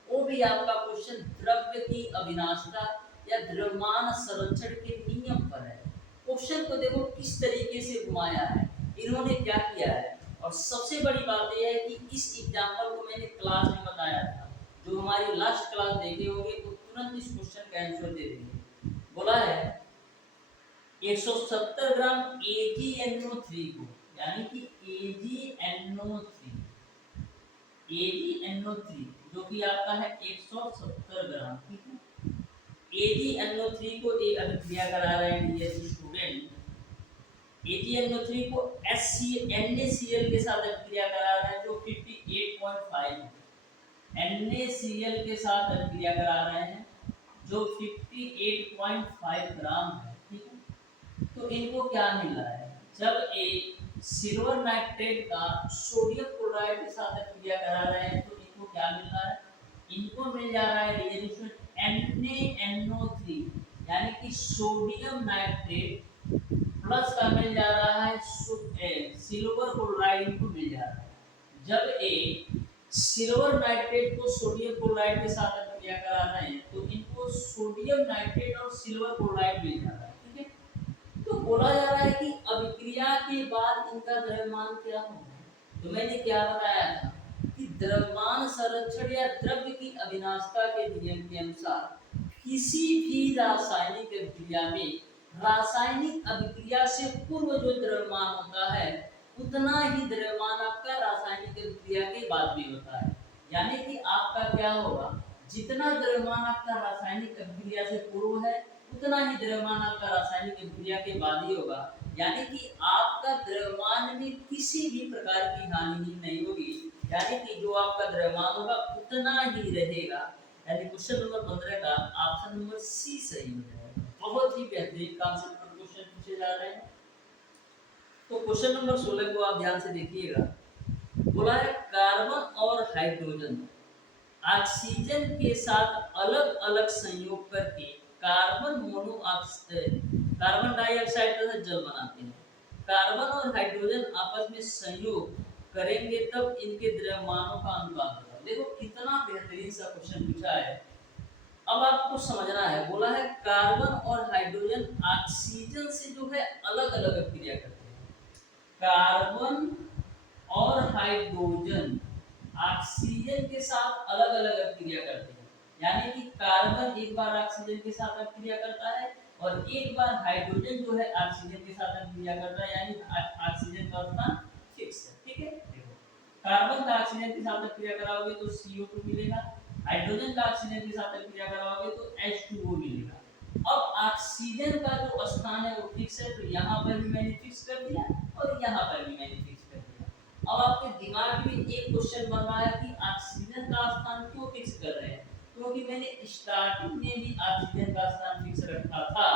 वो भी आपका क्वेश्चन द्रव्य की अविनाशिता या द्रव्यमान संरक्षण के नियम पर है। क्वेश्चन को देखो किस तरीके से घुमाया है, इन्होंने क्या किया है। और सबसे बड़ी बात यह है कि इस एग्जाम्पल को मैंने क्लास में बताया था, जो हमारी लास्ट क्लास देखे होंगे तो तुरंत इस क्वेश्चन का आंसर दे देंगे। बोला है 170 ग्राम AgNO3 को, यानी कि AgNO3 जो कि आपका है 170 ग्राम। ठीक है, AgNO3 को एक अभिक्रिया करा रहे हैं डियर स्टूडेंट। AgNO3 को NaCl के साथ अभिक्रिया करा रहे हैं, जो 58.5 है। NaCl के साथ अभिक्रिया करा रहे हैं जो 58.5 ग्राम है। ठीक है, तो इनको क्या मिल रहा है? जब एक सिल्वर नाइट्रेट का सोडियम क्लोराइड के साथ अभिक्रिया करा रहे हैं तो इनको क्या मिल रहा है? इनको मिल जा रहा है NaNO3, यानी कि सोडियम नाइट्रेट प्लस का मिल जा रहा है सिल्वर क्लोराइड, इनको मिल जा रहा है। जब एक सिल्वर नाइट्रेट को सोडियम क्लोराइड के साथ अभिक्रिया करा रहे हैं तो इनको सोडियम नाइट्रेट और सिल्वर क्लोराइड मिल जा रहा है। ठीक है, तो बोला जा रहा है कि अभिक्रिया के बाद इनका द्रव्यमान क्या होगा। तो मैंने क्या बताया था कि द्रव्यमान संरक्षण या द्रव्य की अविनाशिता के नियम के अनुसार किसी भी रासायनिक अभिक्रिया में रासायनिक अभिक्रिया से पूर्व जो द्रव्यमान होता है उतना ही द्रव्यमान आपका रासायनिक अभिक्रिया के बाद भी होता है। यानी कि आपका क्या होगा, जितना द्रव्यमान आपका रासायनिक अभिक्रिया से पूर्व है उतना ही द्रव्यमान आपका रासायनिक अभिक्रिया के बाद ही होगा। यानी कि आपका द्रव्यमान में किसी भी प्रकार की हानि नहीं होगी, यानी कि जो आपका द्रव्यमान होगा उतना ही रहेगा। यानी क्वेश्चन नंबर 15 का ऑप्शन नंबर सी सही हो जाएगा। बहुत ही बेहतरीन कॉन्सेप्ट पर क्वेश्चन पूछे जा रहे हैं। तो क्वेश्चन नंबर 16 को आप ध्यान से देखिएगा। बोला है कार्बन और हाइड्रोजन ऑक्सीजन के साथ अलग अलग संयोग करके कार्बन डाइऑक्साइड तथा जल बनाते हैं। कार्बन और हाइड्रोजन आपस में संयोग करेंगे तब इनके द्रव्यमानों का अनुपात होगा। देखो कितना बेहतरीन सा क्वेश्चन पूछा है। अब आपको समझना है, बोला है कार्बन और हाइड्रोजन ऑक्सीजन से जो है अलग अलग अभिक्रिया करते हैं। कार्बन और हाइड्रोजन ऑक्सीजन के साथ अलग अलग अभिक्रिया करते हैं, यानी कि कार्बन एक बार ऑक्सीजन के साथ अभिक्रिया करता है और एक बार हाइड्रोजन जो है ऑक्सीजन के साथ अभिक्रिया करता है, यानी ऑक्सीजन का स्थान फिक्स है। ठीक है, देखो कार्बन का ऑक्सीजन के साथ अभिक्रिया कराओगे तो CO2 मिलेगा, हाइड्रोजन का ऑक्सीजन के साथ अभिक्रिया कराओगे तो H2O मिलेगा। अब ऑक्सीजन का जो स्थान है वो फिक्स है, तो यहाँ पर भी मैंने फिक्स कर दिया और यहाँ पर भी मैंने फिक्स कर दिया। अब आपके दिमाग में एक क्वेश्चन बन रहा है कि ऑक्सीजन का स्थान क्यों फिक्स कर रहे हैं, क्योंकि मैंने स्टार्टिंग में भी ऑक्सीजन का स्थान फिक्स रखा था,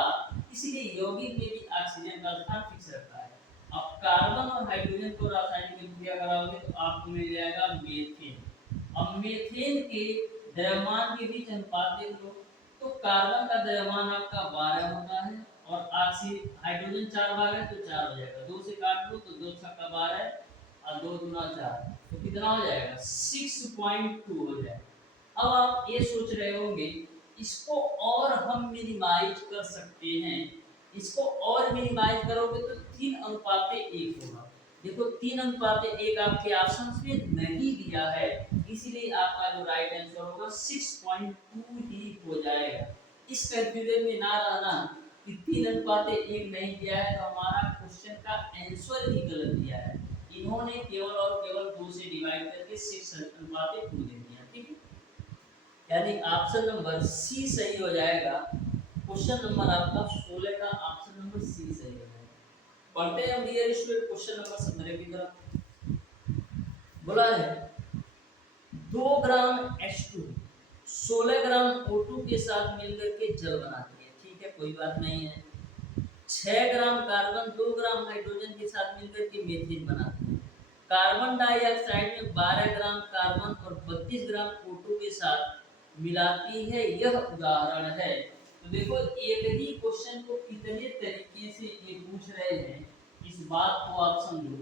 इसलिए यौगिक में भी ऑक्सीजन का स्थान फिक्स रखा है। अब कार्बन और हाइड्रोजन को रासायनिक अभिक्रिया कराओगे तो आपको मिल जाएगा मीथेन। अब मीथेन के द्रव्यमान के बीच अनुपात देख लो, तो कार्बन का द्रव्यमान आपका 12 होता है और हाइड्रोजन 4 भाग है तो 4 हो जाएगा, 2 से काट लो तो 2 छक्का 12 और 2 दूना 4, तो कितना हो जाएगा 6.2 हो जाएगा। अब आप ये सोच रहे होंगे इसको और हम मिनिमाइज कर सकते हैं, इसको और मिनिमाइज करोगे तो 3:1 होगा। देखो 3:1 आपके ऑप्शन में नहीं दिया है, इसीलिए आपका जो राइट आंसर होगा 6.2 ही हो जाएगा। इस कंफ्यूजन में ना रहना कि 3:1 नहीं दिया है तो हमारा क्वेश्चन का आंसर ही गलत दिया है। इन्होंने केवल और केवल 2 से डिवाइड करके 6:2 दे दिया। ठीक है, यानी ऑप्शन नंबर सी सही हो जाएगा। क्वेश्चन नंबर आपका 16 का ऑप्शन नंबर सी सही हो जाएगा। पढ़ते हैं हम डियर स्टूडेंट क्वेश्चन नंबर 17 की तरफ। बोला है 2 ग्राम H2 16 ग्राम O2 के साथ मिलकर के जल बनाती है। ठीक है, कोई बात नहीं है। 6 ग्राम कार्बन 2 ग्राम हाइड्रोजन के साथ मिलकर के मीथेन बनाती है। कार्बन डाइऑक्साइड में 12 ग्राम कार्बन और 32 ग्राम O2 के साथ मिलाती है, यह उदाहरण है। तो देखो एक ही क्वेश्चन को कितने तरीके से ये पूछ रहे हैं, इस बात को आप समझो।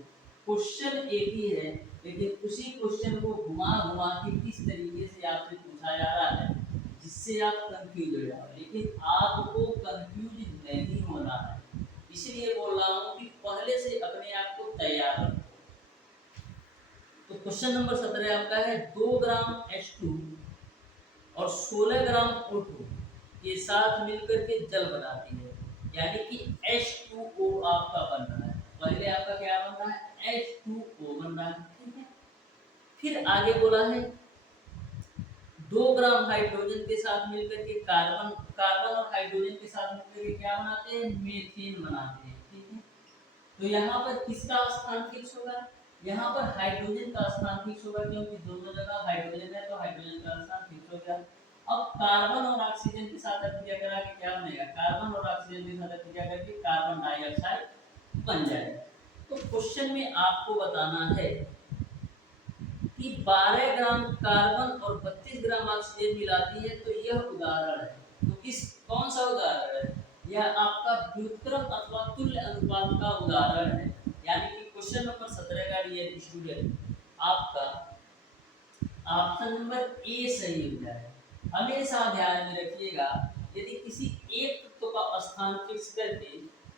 क्वेश्चन एक ही है लेकिन उसी क्वेश्चन को घुमा घुमा के किस तरीके से आपसे पूछा जा रहा है जिससे आप कंफ्यूज हो जाओ, लेकिन आपको कंफ्यूज नहीं होना है। इसलिए बोल रहा हूँ कि पहले से अपने आप को तैयार रखो। तो क्वेश्चन नंबर 17 आपका है 2 ग्राम H2 और 16 ग्राम O2 के साथ मिलकर के जल बनाती है, यानी कि H2O आपका बन रहा है। पहले आपका क्या बन रहा है, H2O बन रहा है। ठीक है, फिर आगे बोला है 2 ग्राम हाइड्रोजन के साथ मिलकर के कार्बन और हाइड्रोजन के साथ मिलकर के क्या बनाते हैं, मीथेन बनाते हैं। ठीक है, तो यहाँ पर किसका स्थान फिक्स होगा, यहाँ पर हाइड्रोजन का स्थान फिक्स होगा, क्योंकि दोनों जगह हाइड्रोजन है तो हाइड्रोजन का स्थान फिक्स हो गया। अब कार्बन और ऑक्सीजन के साथ अभिक्रिया करा के क्या बनेगा, कार्बन और ऑक्सीजन के साथ अभिक्रिया करके कार्बन डाइऑक्साइड बन जाएगा। तो क्वेश्चन में आपको बताना है कि 12 ग्राम कार्बन और 32 ग्राम ऑक्सीजन मिलाती है, तो यह उदाहरण है। तो कौन सा उदाहरण है, यह आपका व्युत्क्रम अथवा तुल्य अनुपात का उदाहरण है। यानी कि क्वेश्चन नंबर 17 का डियर स्टूडेंट आपका ऑप्शन नंबर ए सही हो जाएगा। हमेशा ध्यान में रखिएगा, यदि किसी एक तत्व का स्थान फिक्स करके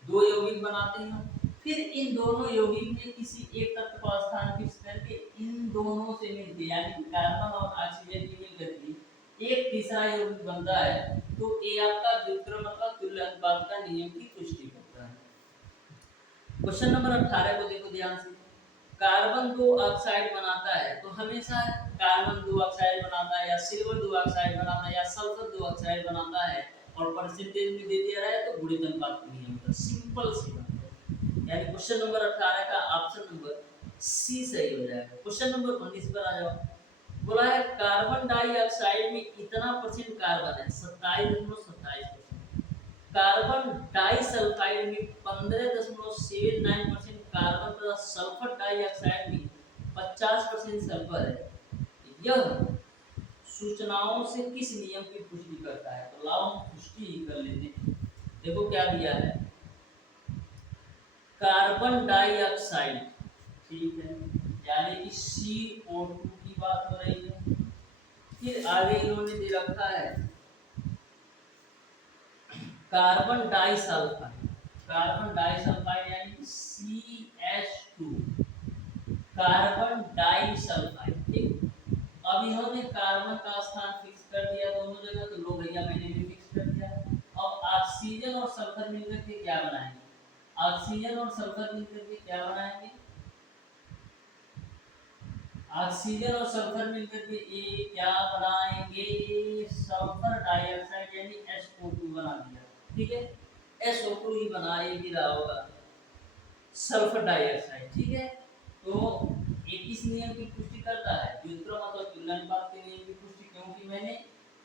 2 यौगिक बनाते हैं, फिर इन दोनों यौगिक में किसी एक तत्व का स्थान फिक्स करके इन दोनों से मिलके, यानी कार्बन और ऑक्सीजन की मिलकर के एक तीसरा यौगिक बनता है, तो ये आपका व्युत्क्रम अथवा तुल्य अनुपात का नियम की पुष्टि करता है। क्वेश्चन नंबर 18 को देखो ध्यान से। कार्बन 2 ऑक्साइड बनाता है, तो हमेशा कार्बन 2 ऑक्साइड बनाता है या सिल्वर 2 ऑक्साइड बनाता है या सल्फर 2 ऑक्साइड बनाता है और परसेंटेज में दे दिया रहा है तो गुणित अनुपात का नियम होता है। सिंपल सी बात है। यानी क्वेश्चन नंबर 18 का ऑप्शन नंबर सी सही हो जाएगा। क्वेश्चन नंबर 19 पर आ जाओ। बोला है कार्बन डाइऑक्साइड में इतना परसेंट कार्बन है, 27.27%। कार्बन डाइसल्फाइड में 15.79% कार्बन तथा सल्फर डाइऑक्साइड में 50% सल्फर है। यह सूचनाओं से किस नियम की पुष्टि करता है, तो लाओ हम पुष्टि ही कर लेते हैं। देखो क्या दिया है, कार्बन डाइऑक्साइड, ठीक है, यानी कि CO2 की बात हो रही है। फिर आगे इन्होंने दे रखा है कार्बन डाइसल्फाइड, कार्बन डाइसल्फाइड यानी कि CH2, कार्बन डाइसल्फाइड। ठीक, अब इन्होंने कार्बन का स्थान फिक्स कर दिया दोनों जगह, तो लो भैया मैंने भी फिक्स कर दिया। अब ऑक्सीजन और सल्फर मिलकर के क्या बनाएंगे, ऑक्सीजन और सल्फर मिलकर के क्या बनाएंगे, ऑक्सीजन और सल्फर मिलकर के ये क्या बनाएंगे, सल्फर डाइऑक्साइड यानी SO2 बना दिया। ठीक है, SO2 ही बना ये भी रहा होगा सल्फर डाइऑक्साइड। ठीक है, तो ये किस नियम की पुष्टि करता है, व्युत्क्रम और तुल्यनुपात के नियम की पुष्टि, क्योंकि मैंने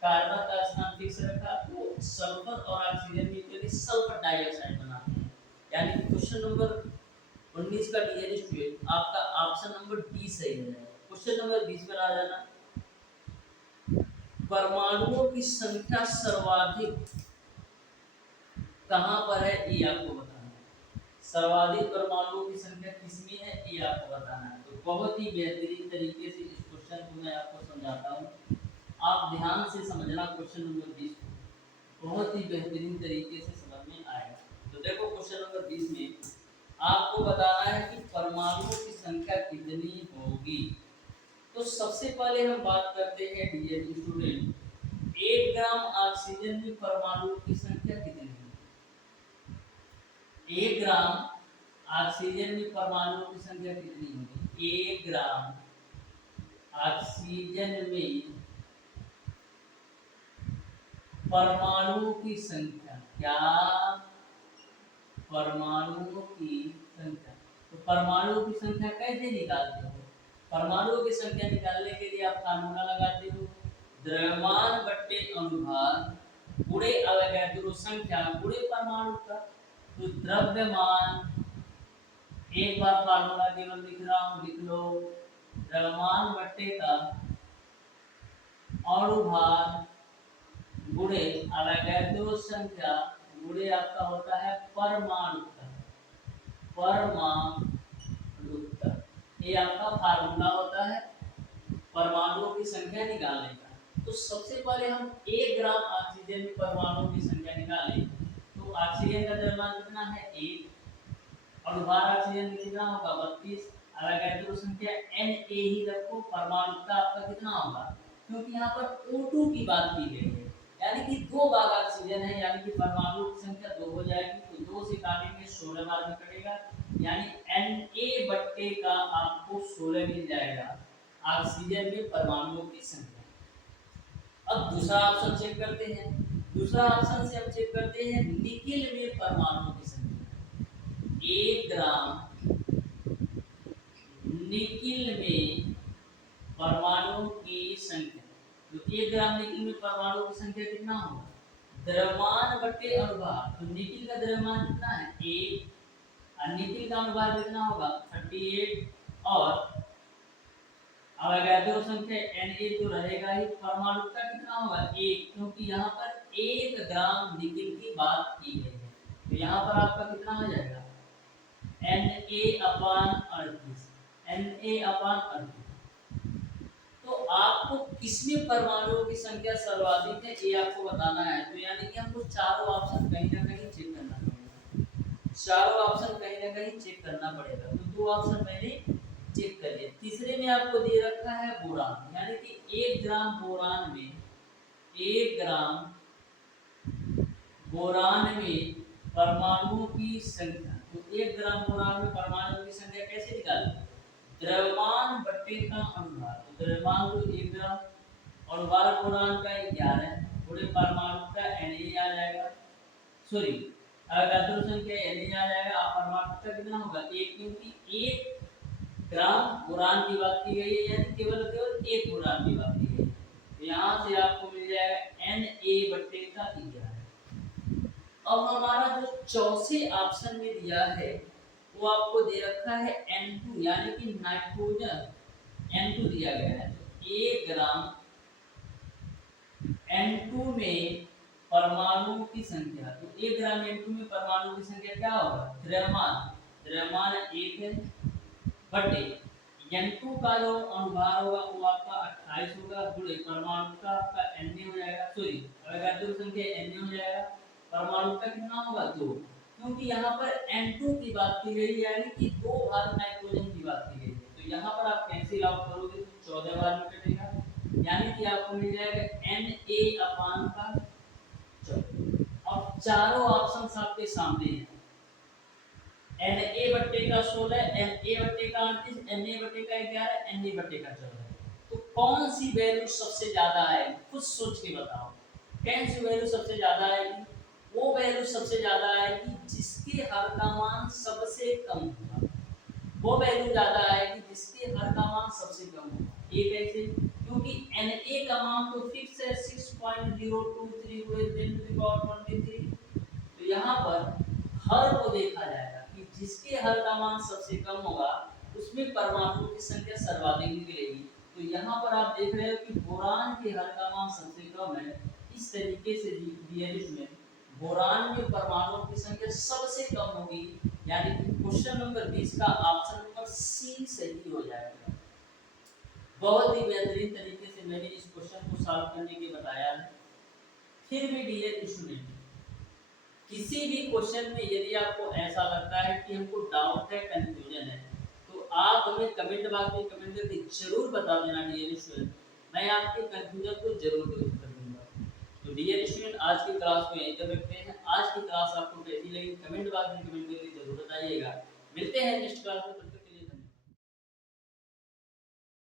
कार्बन का स्थान फिक्स रखा तो सल्फर और ऑक्सीजन मिलकर के सल्फर डाइऑक्साइड बनाते हैं। यानी कि क्वेश्चन नंबर 19 का डियर स्टूडेंट आपका ऑप्शन नंबर डी सही हो जाएगा। क्वेश्चन नंबर 20 पर आ जाना, परमाणुओं की संख्या सर्वाधिक कहां पर है ये आपको बताना है। सर्वाधिक परमाणुओं की संख्या किसमें है ये आपको बताना है। तो बहुत ही बेहतरीन तरीके से इस क्वेश्चन को मैं आपको समझाता हूँ, आप ध्यान से समझना क्वेश्चन नंबर 20 को, बहुत ही बेहतरीन तरीके से समझ में आएगा। तो देखो क्वेश्चन नंबर 20 में आपको बताना है कि परमाणुओं की संख्या कितनी होगी। तो सबसे पहले हम बात करते हैं डियर स्टूडेंट, 1 ग्राम ऑक्सीजन में परमाणुओं की संख्या कितनी है। 1 ग्राम ऑक्सीजन में परमाणुओं की संख्या कितनी होगी, 1 ग्राम ऑक्सीजन में परमाणुओं की संख्या, क्या, परमाणुओं की संख्या। तो परमाणुओं की संख्या कैसे निकालते हो, परमाणुओं की संख्या निकालने के लिए आप फार्मूला लगाते हो द्रव्यमान बट्टे अनुभार गुणे अवोगाद्रो संख्या गुणे परमाणु का। तो द्रव्यमान, एक बार फार्मूला केवल लिख रहा हूँ, लिख लो, द्रव्यमान बट्टे का अनुभार गुणे अवोगाद्रो संख्या गुणे आपका होता है परमाणुता, परमाणुता, ये आपका फार्मूला होता है परमाणुओं की संख्या निकालने का। तो सबसे पहले हम 1 ग्राम ऑक्सीजन में परमाणुओं की संख्या निकालें। तो ऑक्सीजन का द्रव्यमान कितना है 1, अनुभार ऑक्सीजन में कितना होगा 32, अवोगाद्रो संख्या Na ही रखो, परमाणुता आपका कितना होगा, क्योंकि यहाँ पर O2 की बात की गई है, यानी कि 2 भाग ऑक्सीजन है, यानी कि परमाणु की संख्या 2 हो जाएगी। तो 2 से काटेंगे 16 बार में कटेगा, यानी Na बट्टे का आपको 16 मिल जाएगा ऑक्सीजन में परमाणुओं की संख्या। अब दूसरा ऑप्शन चेक करते हैं, दूसरा ऑप्शन से हम चेक करते हैं निकिल में परमाणुओं की संख्या। 1 ग्राम निकिल में परमाणुओं की संख्या, तो 1 ग्राम निकिल में परमाणुओं की संख्या कितना होगा, द्रव्यमान बट्टे अनुभार। तो निकिल का द्रव्यमान कितना है 1 और निकिल का अनुभार कितना होगा 38, और अवोगाद्रो संख्या Na तो रहेगा ही, परमाणुता कितना होगा 1, क्योंकि यहाँ पर 1 ग्राम निकिल की बात की गई है। तो यहाँ पर आपका कितना हो जाएगा Na/38, Na/38। तो आपको किसमें परमाणुओं की संख्या सर्वाधिक है ये आपको बताना है। तो यानी कि हमको चारों ऑप्शन कहीं ना कहीं चेक करना पड़ेगा, चारों ऑप्शन कहीं ना कहीं चेक करना पड़ेगा। तो 2 ऑप्शन मैंने चेक कर लिया। तीसरे में आपको दे रखा है बोरान, यानी कि 1 ग्राम बोरान में, 1 ग्राम बोरान में परमाणुओं की संख्या। तो 1 ग्राम बोरान में परमाणुओं की संख्या कैसे निकालें, द्रव्यमान बट्टे का अनुभार। तो द्रव्यमान तो 1 ग्राम, अनुभार बोरान का 11 थोड़े परमाणु का Na आ जाएगा, सॉरी अवोगाद्रो संख्या Na आ जाएगा, आप परमाणु का कितना होगा 1, क्योंकि 1 ग्राम बोरान की बात की गई है, यानी केवल केवल 1 बोरान की बात की गई है। तो यहाँ से आपको मिल जाएगा Na बट्टे का 11। अब हमारा जो चौथे ऑप्शन में दिया है वो आपको दे रखा है N2, यानी कि नाइट्रोजन N2 दिया गया है। तो 1 ग्राम N2 में परमाणुओं की संख्या, तो 1 ग्राम N2 में परमाणु की संख्या क्या होगा, द्रव्यमान, द्रव्यमान 1 है बटे N2 का जो अनुभार होगा वो आपका 28 होगा, गुणे परमाणु का आपका Na हो जाएगा, सॉरी अवगाद्रो संख्या Na हो जाएगा, परमाणु का कितना होगा 2, क्योंकि यहाँ पर N2 की बात की गई है, यानी कि 2 बार नाइट्रोजन की बात की गई है, तो यहाँ पर आप कैंसिल आउट करोगे तो 14 बार में कटेगा, यानी कि आपको मिल जाएगा Na अपान का 14। अब चारों ऑप्शंस आपके सामने हैं, Na बट्टे का 16, Na बट्टे का 38, Na बट्टे का 11, Na बट्टे का 14, तो कौन सी वैल्यू सबसे ज्यादा आएगी, खुद सोच के बताओ, कौन सी वैल्यू सबसे ज्यादा आएगी? वो वैल्यू सबसे ज्यादा आएगी जिसके हर का मान सबसे कम होगा, वो वैल्यू ज्यादा आएगी जिसके हर का मान सबसे कम होगा। ये कैसे? क्योंकि Na का मान तो फिक्स है 6.023 23, तो यहाँ पर हर को देखा जाएगा कि जिसके हर का मान सबसे कम होगा उसमें परमाणु की संख्या सर्वाधिक निकलेगी। तो यहाँ पर आप देख रहे हो कि बोरान के हर का मान सबसे कम है, इस तरीके से दिया जिसमें बोरान में परमाणुओं की संख्या सबसे कम होगी, यानी कि क्वेश्चन नंबर 20 का ऑप्शन नंबर सी सही हो जाएगा। बहुत ही बेहतरीन तरीके से मैंने इस क्वेश्चन को सॉल्व करने के बताया है। फिर भी डियर स्टूडेंट, किसी भी क्वेश्चन में यदि आपको ऐसा लगता है कि हमको डाउट है, कंफ्यूजन है, तो आप हमें कमेंट बॉक्स में कमेंट करके जरूर बता देना डियर स्टूडेंट, मैं आपके कंफ्यूजन को जरूर दूर कर दूंगा। तो डियर स्टूडेंट, आज की क्लास को यहीं तक रखते हैं। आज की क्लास आपको कैसी लगी कमेंट बॉक्स में कमेंट करके जरूर बताइएगा। मिलते हैं नेक्स्ट क्लास में।